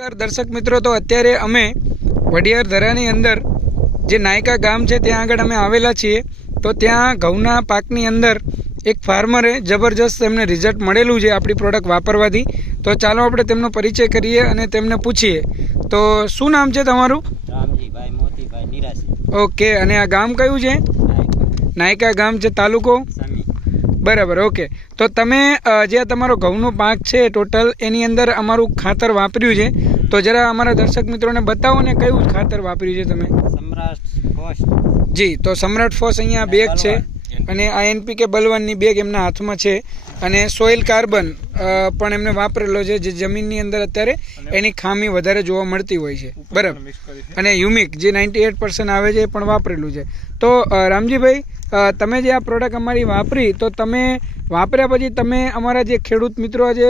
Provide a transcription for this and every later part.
દર્શક મિત્રો, તો અત્યારે અમે વડિયાર ધરાની અંદર જે નાયકા ગામ છે ત્યાં આગળ અમે આવેલા છીએ. તો ત્યાં ઘઉંના પાકની અંદર એક ફાર્મરે જબરજસ્ત એમને રિઝલ્ટ મળેલું છે આપણી પ્રોડક્ટ વાપરવાથી. તો ચાલો આપણે તેમનો પરિચય કરીએ અને તેમને પૂછીએ. તો શું નામ છે તમારું? રામજીભાઈ મોતીભાઈ નિરાશી. ઓકે, અને આ ગામ કયું છે? નાયકા ગામ છે, તાલુકો? બરાબર. ઓકે, તો તમે જે આ તમારો ઘઉંનો પાક છે ટોટલ એની અંદર અમારું ખાતર વાપર્યું છે, તો જરા અમારા દર્શક મિત્રોને બતાવો ને કયું ખાતર વાપર્યું છે તમે? સમ્રાટ ફોસ. જી, તો સમ્રાટ ફોસ અહીંયા બેગ છે અને આ NPK બલવનની બેગ એમના હાથમાં છે અને સોઇલ કાર્બન પણ એમને વાપરેલો છે, જે જમીનની અંદર અત્યારે એની ખામી વધારે જોવા મળતી હોય છે. બરાબર. અને હ્યુમિક જે 98% આવે છે એ પણ વાપરેલું છે. તો રામજીભાઈ, તમે જે આ પ્રોડક્ટ અમારી વાપરી, તો તમે વાપર્યા પછી તમે અમારા જે ખેડૂત મિત્રો જે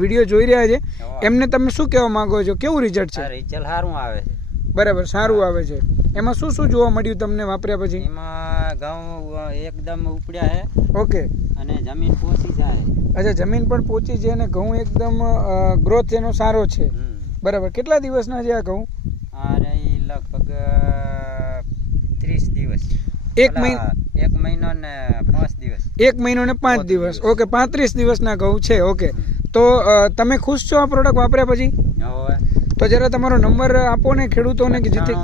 વિડીયો જોઈ રહ્યા છે એમને તમે શું કહેવા માંગો છો? કેવું રિઝલ્ટ છે? રિઝલ્ટ સારું આવે છે. બરાબર, સારું આવે છે. એમાં શું શું જોવા મળ્યું તમને વાપર્યા પછી? એમાં ઘઉં એકદમ ઉપડ્યા છે. ઓકે. અને જમીન પોચી જાય. અચ્છા, જમીન પણ પોચી છે અને ઘઉં એકદમ ગ્રોથ એનો સારો છે. બરાબર. કેટલા દિવસના છે આ ઘઉં? લગભગ 30 દિવસ. એક મહિનો ને 5 દિવસ. 1 મહિનો ને 5 દિવસ. ઓકે, 35 દિવસના ઘઉં છે. ઓકે, તો તમે ખુશ છો આ પ્રોડક્ટ વાપર્યા પછી? તો જરા તમારો નંબર આપો ને ખેડૂતોને કે જેથી.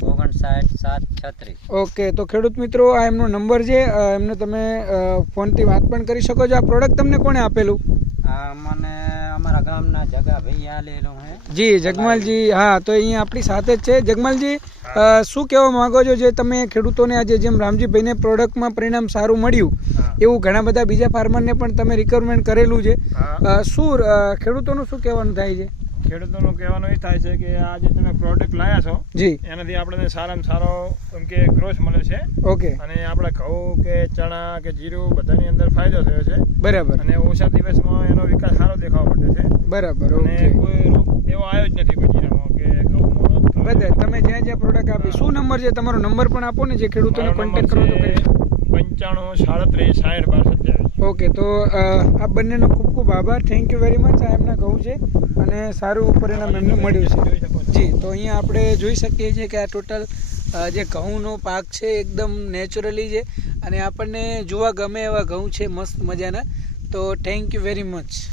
251 ઓકે, તો ખેડૂત મિત્રો, આ એમનો નંબર છે, એમને તમે ફોનથી વાત પણ કરી શકો છો. આ પ્રોડક્ટ તમને કોણે આપેલું? મને અમારા ગામના જગાભાઈ આલેલું હે. જી, જગમાલજી. હા, તો અહીંયા આપણી સાથે જ છે. જગમાલજી, શું કહેવા માંગો છો? જે તમે ખેડૂતોને આજે જેમ રામજીભાઈને પ્રોડક્ટમાં પરિણામ સારું મળ્યું એવું ઘણા બધા બીજા ફાર્મરને પણ તમે રિક્વાયરમેન્ટ કરેલું છે, શું ખેડૂતોનું શું કહેવાનું થાય છે? ખેડૂતોનું કહેવાનું એ થાય છે કે આ જે તમે પ્રોડક્ટ લાયા છો જી, એનાથી આપણે સારામાં સારો એમ કે ગ્રોથ મળે છે. ઓકે. અને આપણે ઘઉં કે ચણા કે જીરું બધાની અંદર ફાયદો થયો છે. બરાબર. અને ઓછા દિવસમાં એનો વિકાસ સારો દેખાવા માંડ્યો છે. બરાબર. અને કોઈ રોગ એવો આવ્યો જ નથી કોઈ જીરામાં કે ઘઉંમાં. બધે તમે જ્યાં જ્યાં પ્રોડક્ટ આપી. શું નંબર છે તમારો? નંબર પણ આપો ને, જે ખેડૂતોને કોન્ટેક્ટ કરો તો કરી. 95 37 60 12 27. ઓકે, તો આ બંનેનો ખૂબ ખૂબ આભાર. Thank you very much. આ એમના ઘઉં છે અને સારું પરિણામ એમને મળ્યું છે. જી, તો અહીંયા આપણે જોઈ શકીએ છીએ કે આ ટોટલ જે ઘઉંનો પાક છે એકદમ નેચરલી છે અને આપણને જોવા ગમે એવા ઘઉં છે, મસ્ત મજાના. તો થેન્ક યુ વેરી મચ.